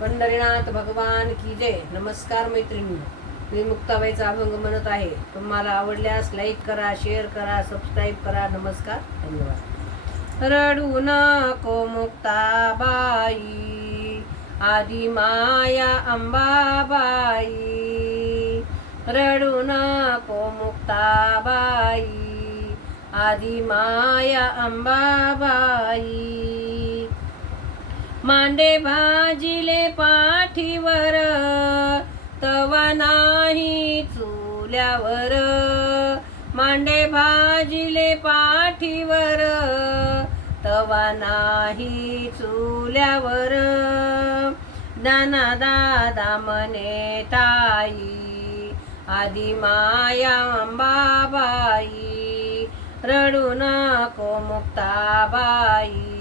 पंढरीनाथ भगवान की जय. नमस्कार मैत्रिणी, मी मुक्ताबाईचा अभंग म्हणत आहे. तुम्हाला आवडल्यास लाईक करा, शेअर करा, सबस्क्राईब करा. नमस्कार, धन्यवाद. रडू नको मुक्ताबाई, आदि माया अंबाबाई. रडू नको मुक्ताबाई, आदि माया अंबाबाई. मांडे भाजिले पाठीवर, तवा नाही चुल्यावर. मांडे भाजिले पाठीवर, तवा नाही चुल्यावर. दाना दादा म्हणे ताई, आदि माया अंबाबाई. रडू नको मुक्ताबाई,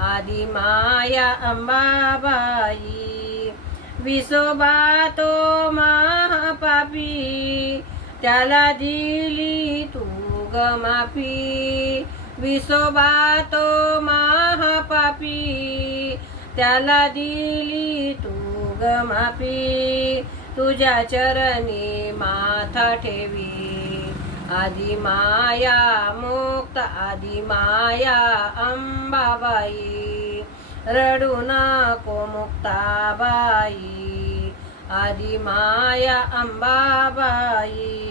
आदि माया अंबाबाई. विसोबा तो महापापी, त्याला दिली तू ग माफी. विसोबा तो महापापी, त्याला दिली तू ग माफी. तुझ्या चरणी माथा ठेवी, आदि माया मुक्त आदि माया अंबाबाई. रडू नको मुक्ताबाई, आदि माया अंबाबाई.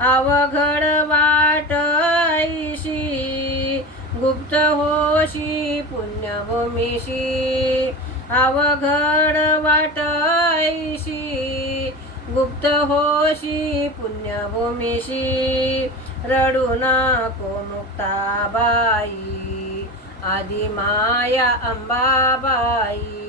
अवघड वाट ऐशी, गुप्त होशी पुण्यभूमीशी. अवघड वाट ऐशी, गुप्त होशी पुण्यभूमीशी. रडू नको मुक्ताबाई, आदि माया अंबाबाई.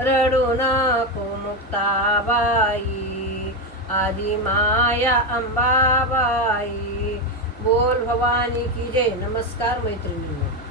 रडू नको मुक्ताबाई, आदि माया अंबाबाई. बोल भवानी की जय. नमस्कार मैत्रिणी.